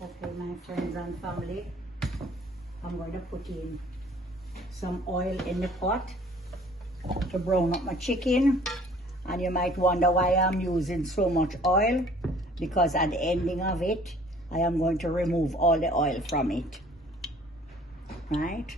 Okay, my friends and family, I'm going to put in some oil in the pot to brown up my chicken. And you might wonder why I'm using so much oil, because at the ending of it, I am going to remove all the oil from it, right?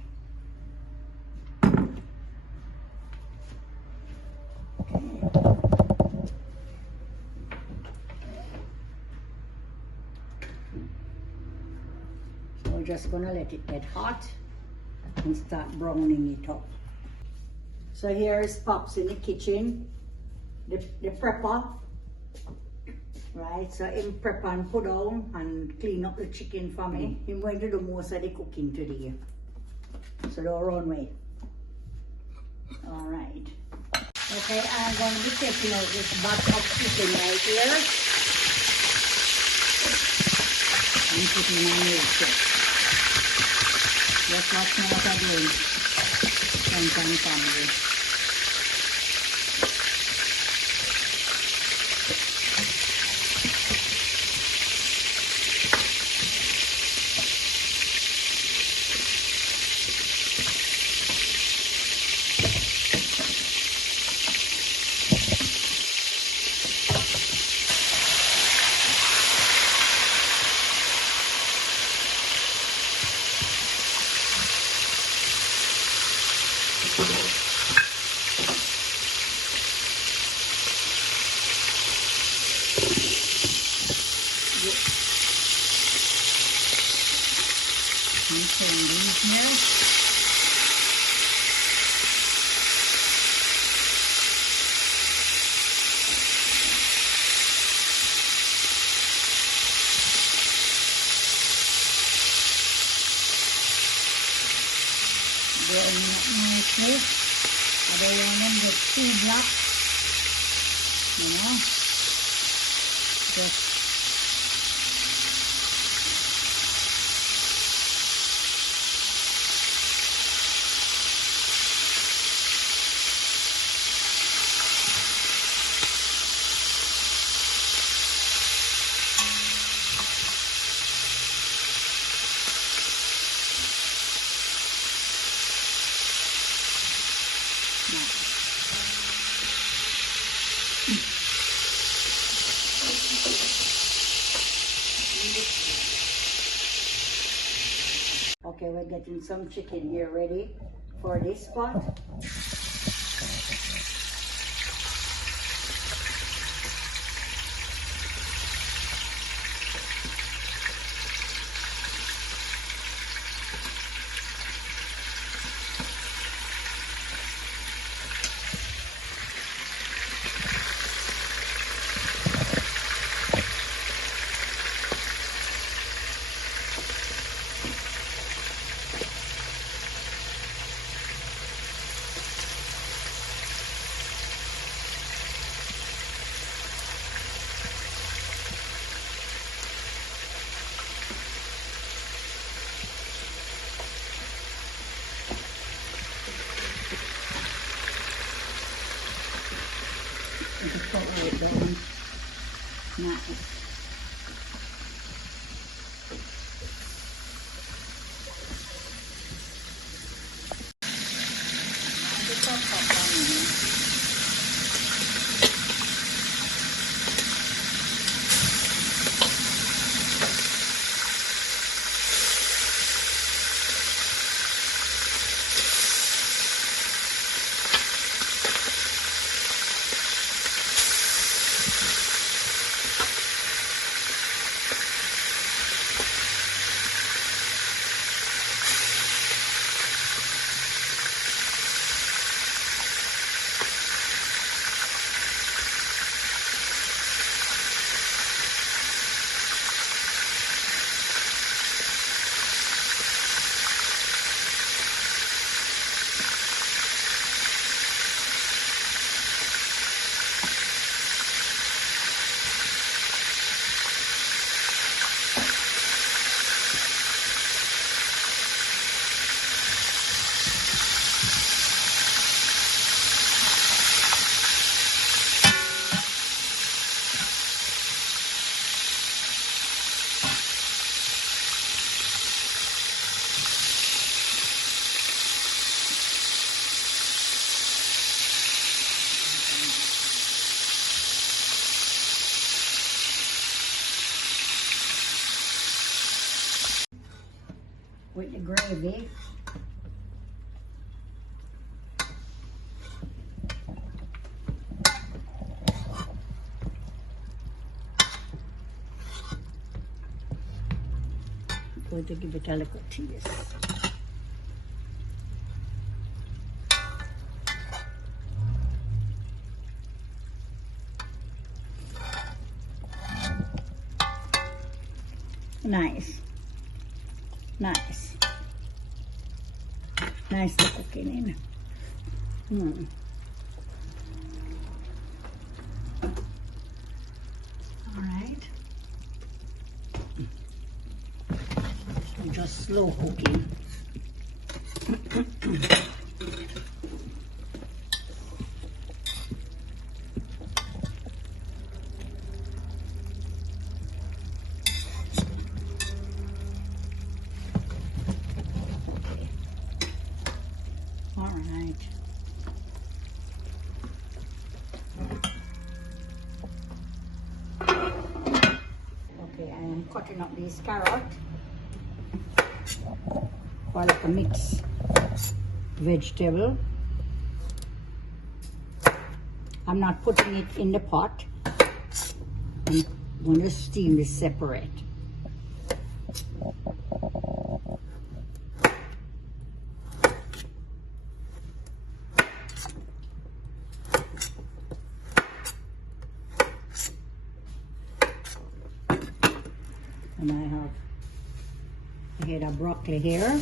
So we're just gonna let it get hot and start browning it up. So here is Pops in the kitchen, the prepper, right? So him prep and put down and clean up the chicken for me. I'm going to do most of the cooking today, so don't run away. All right. Okay, I'm going to be taking out this batch of chicken right here and putting my milk in. Just watch me what I'm doing. Friends and family. I don't want them to get too black, you know. Just okay, we're getting some chicken here ready for this pot. with the gravy. I'm going to give it a little taste. Nice. Nice. Nice to cooking in. All right. Just slow cooking. All right. Okay, I am cutting up these carrots for like a mixed vegetable. I'm not putting it in the pot. I'm going to steam this separate. And I have a head of broccoli here.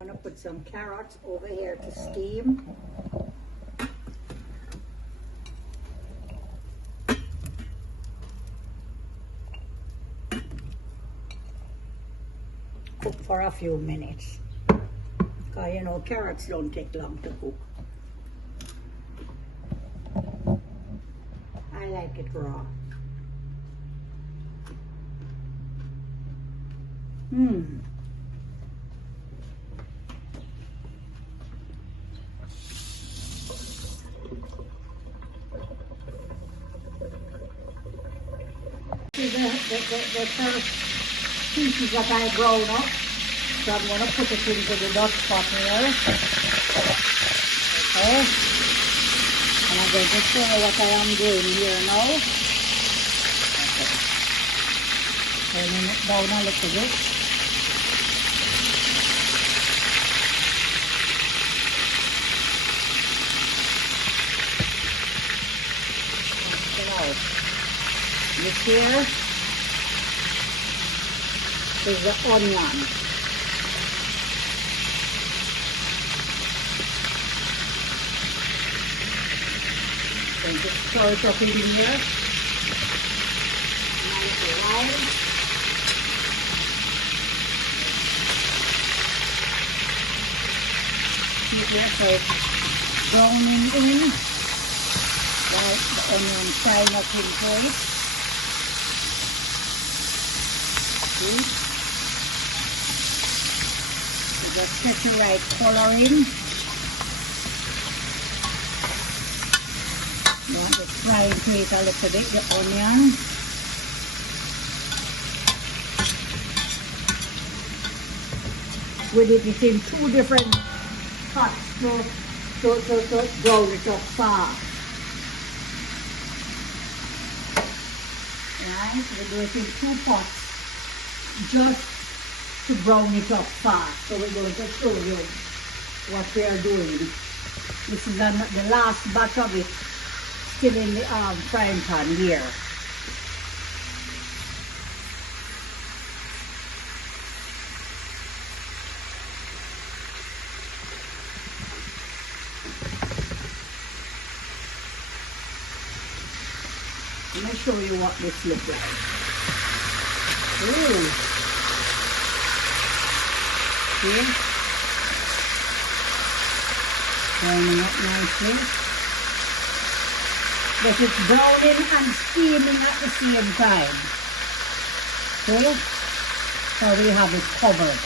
I'm going to put some carrots over here to steam. Cook for a few minutes, because you know carrots don't take long to cook. I like it raw. See the first pieces that I brown up, so I'm going to put it into the Dutch pot here. Okay, and I'm going to show you what I am doing here now. Okay, turning it down a little bit. This here is the onion. And just throw it up in here. Nice and wide. Keep it so it's browning in while the onion frying up into it. Just set the right coloring. You want to fry into it a little bit, the onion. We did it in 2 different pots to brown it up fast. Right, we do it in 2 pots. Just to brown it up fast. So we're going to show you what we are doing. This is the last batch of it, still in the frying pan here. Let me show you what this looks like. Ooh. See? Browning up nicely. But it's browning and steaming at the same time. Okay, so we have it covered.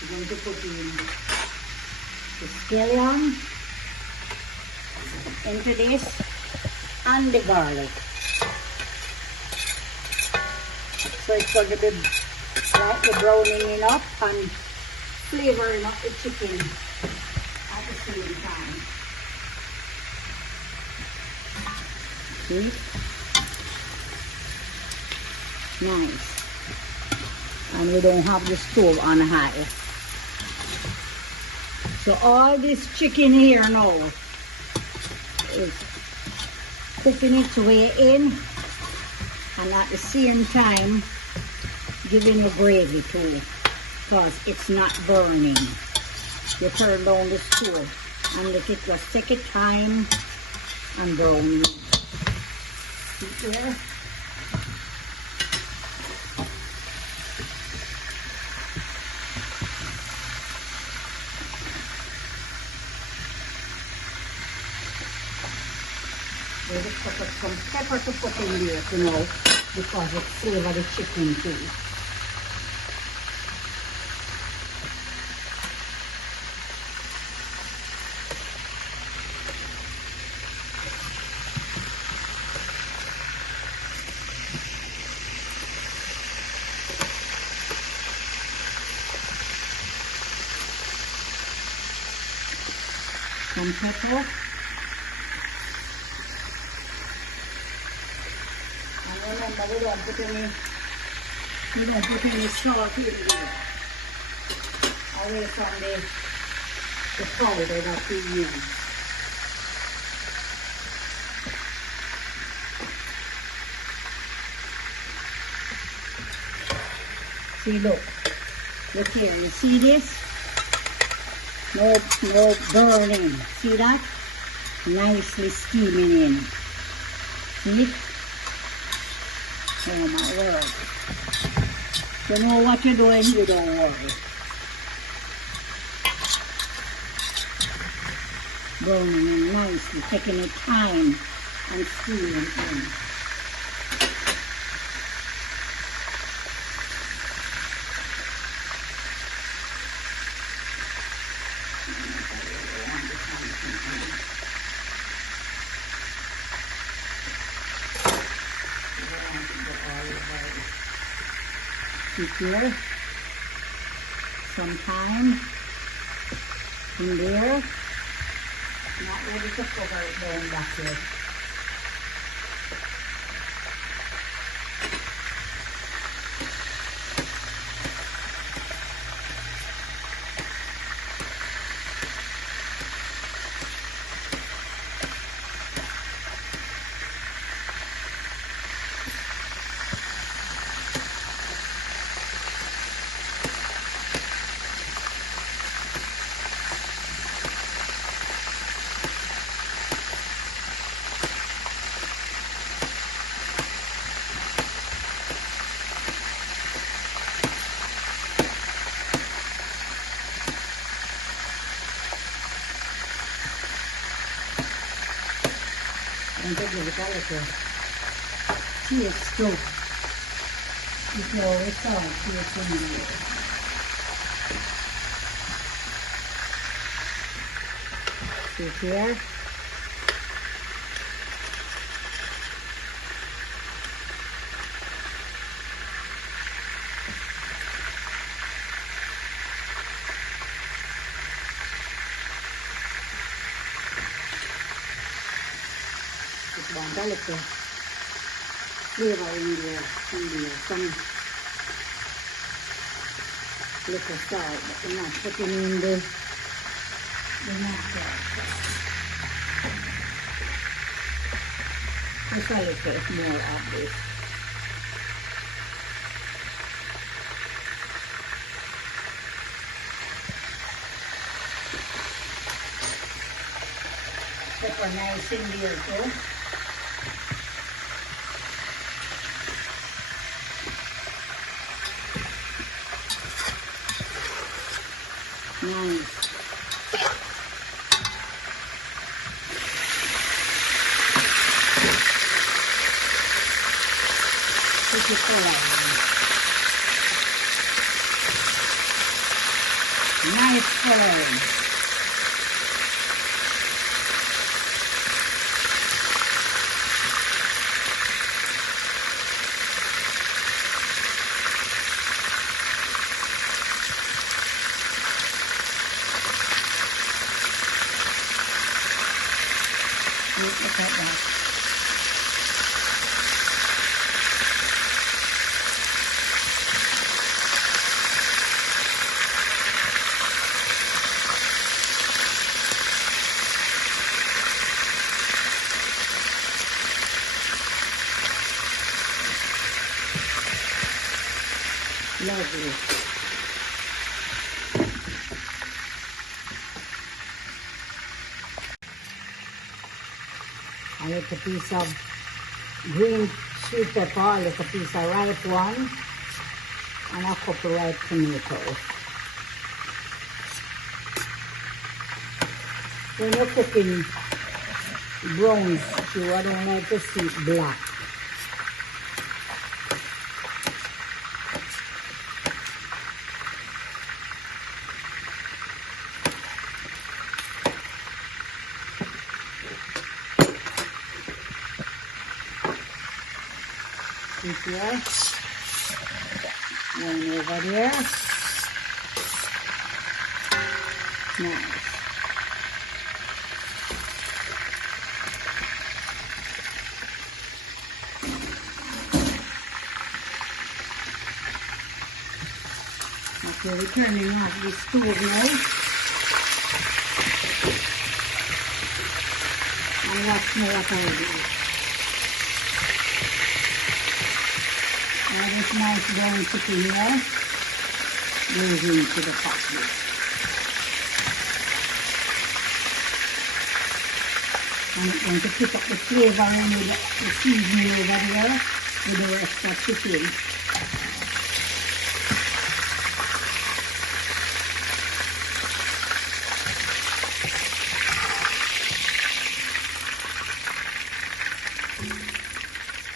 We're going to put in the scallion into this and the garlic. So it's going to be slightly browning it up and flavoring up the chicken at the same time. See? Nice. And we don't have the stove on high. So all this chicken here now is cooking its way in and at the same time giving you gravy too, because it's not burning. You turn down the stove and let it just take its time and brown. See there? We'll just put some pepper to put in there, you know, because it flavors the chicken too. Some pepper. Remember, we don't put any salt in there, away from the powder that we use. See, look here, you see this? No burning, see that? Nicely steaming in, see? Oh my word. You know what you're doing, you don't worry. Browning nicely, taking your time and steaming in. Keep here some time in there. Not ready to cover it down back here. And then give it a little taste too. If you always saw it, taste in there. See here? Just want a little flavor in there, some little salt, but we're not putting in the natural salt. Just a little more of this. Pepper nice in there too. Nice. This is nice color. Look at that. Lovely. A little piece of green sweet pepper, a little piece of ripe one, and a couple ripe tomatoes. When you're cooking brown stew, I don't like to see it black. Here, one over there. Nice. Okay, we're turning off the stove now. And watch me what I do. Now this nice brown chicken here goes into the pot. I'm going to pick up the flavor and the seasoning over there with the rest of the chicken.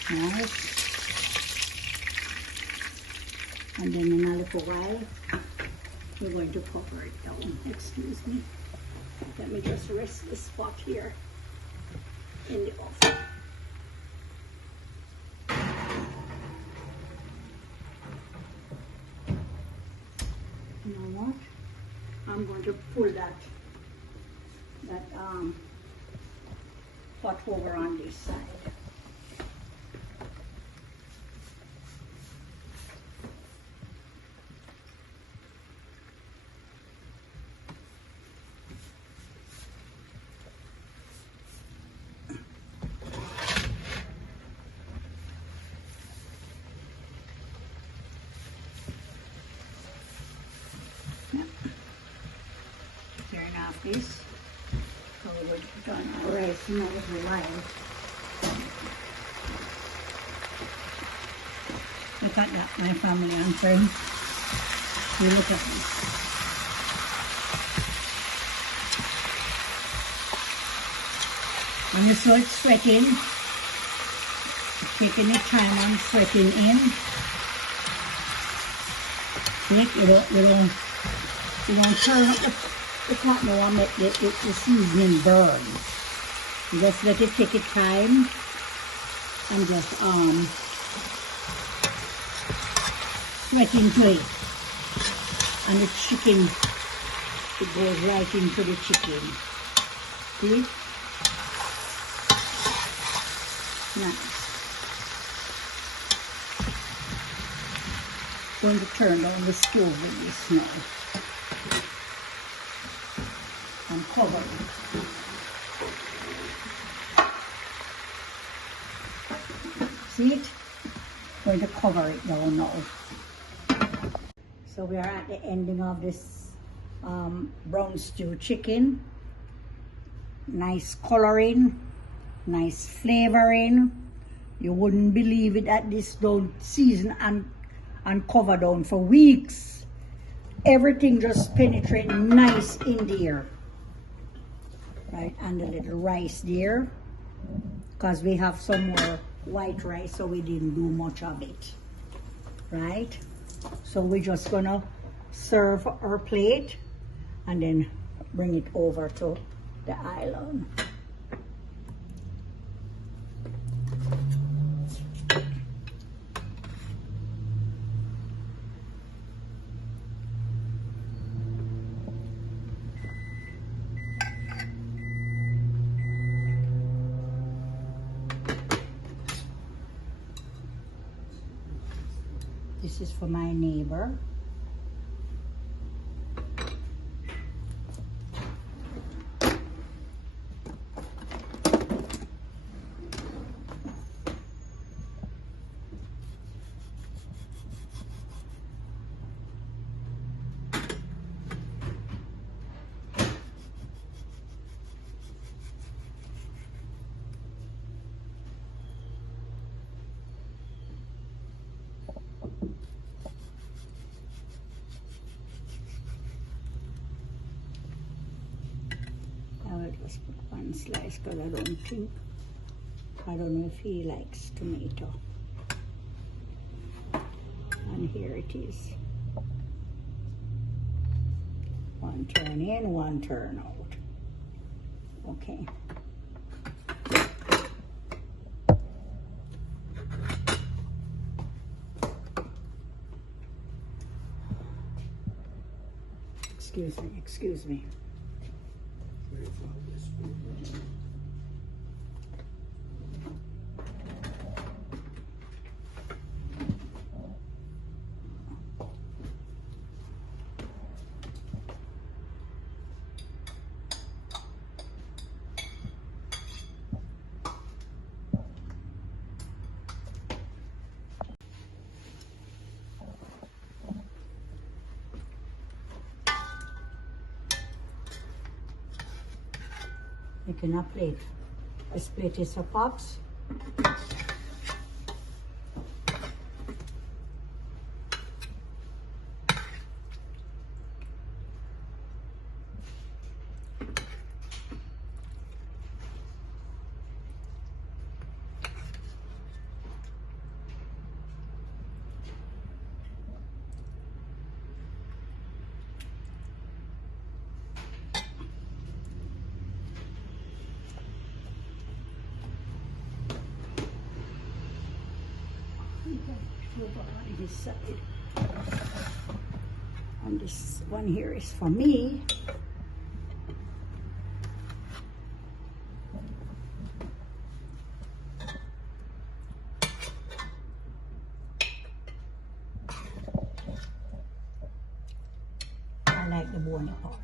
Nice. And then in a little while, we're going to cover it down. Excuse me. Let me just rest this pot here in the oven. You know what? I'm going to pull that pot over on this side. Turn off this. So we're done our rice in a little while. Look at that, my family and friends. You look at me. When you start sweating, taking your time and sweating in. See, you don't turn up the pot now and make the seasoning burn. You just let it take its time and just sweat into it. And the chicken, it goes right into the chicken. See? Nice. going to turn down the stove with this now and cover it. See it? Going to cover it down now. So we are at the ending of this brown stew chicken. Nice coloring, nice flavoring. You wouldn't believe it that this don't season and cover down for weeks. Everything just penetrate nice in there. Right, and the little rice there. Because we have some more white rice, so we didn't do much of it. Right? So we're just gonna serve our plate and then bring it over to the island. This is for my neighbor. I will just put one slice because I don't know if he likes tomato. And here it is. One turn in, one turn out. Okay. Excuse me. Making a plate. This plate is for pops. On this side, and this one here is for me. I like the bony part.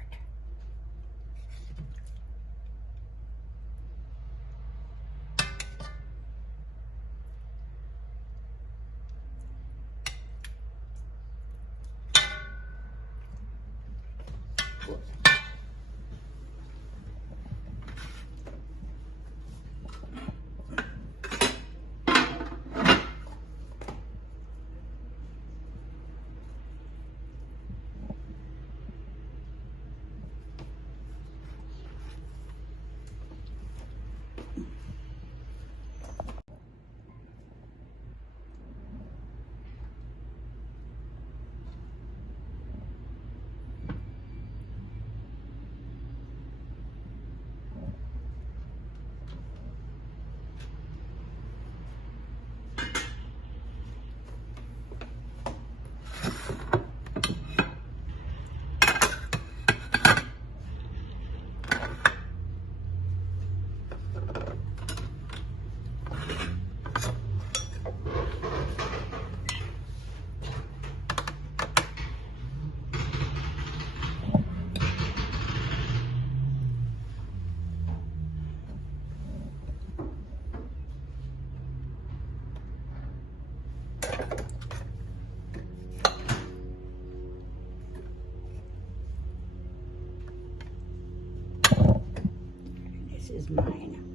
this is mine.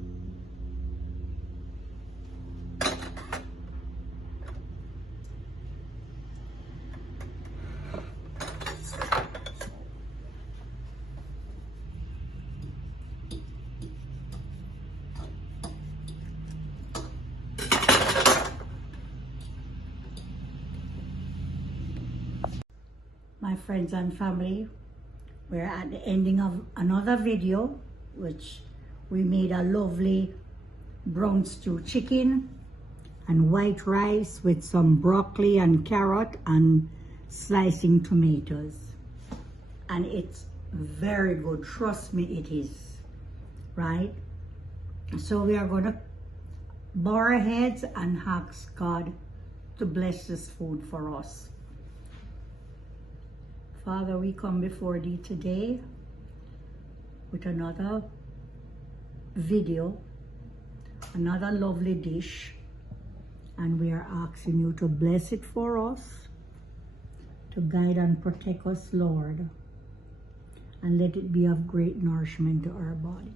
My friends and family, we're at the ending of another video, which we made a lovely brown stew chicken and white rice with some broccoli and carrot and slicing tomatoes. And it's very good, trust me, it is, right? So we are going to bow our heads and ask God to bless this food for us. Father, we come before thee today with another video, another lovely dish, and we are asking you to bless it for us, to guide and protect us, Lord, and let it be of great nourishment to our bodies.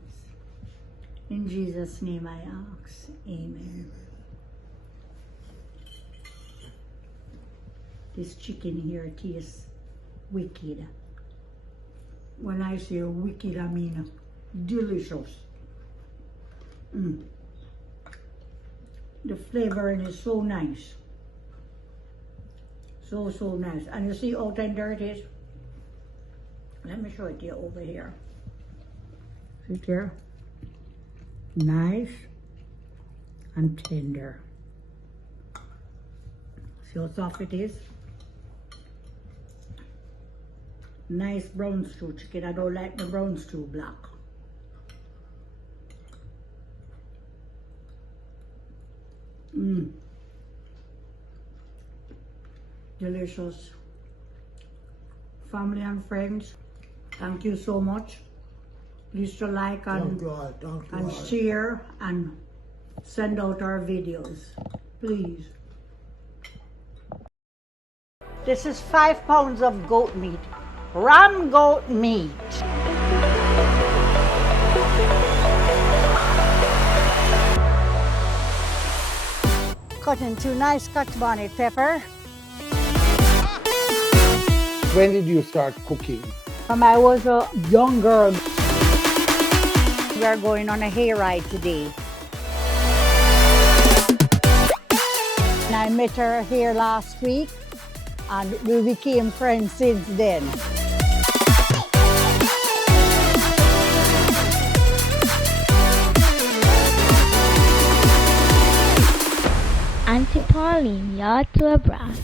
In Jesus' name I ask, amen. This chicken here tastes wicked. When I say wicked, I mean delicious. The flavoring is so nice. So nice. And you see how tender it is? Let me show it to you over here. See it here? Nice and tender. See how soft it is? Nice brown stew chicken. I don't like the brown stew black. Delicious. Family and friends, thank you so much. Please to like and share and send out our videos, please. This is 5 pounds of goat meat. Ram goat meat. Cut into nice cut bonnet pepper. When did you start cooking? When I was a young girl. We are going on a hayride today. And I met her here last week and we became friends since then. Auntie Pauline, you're to a brass.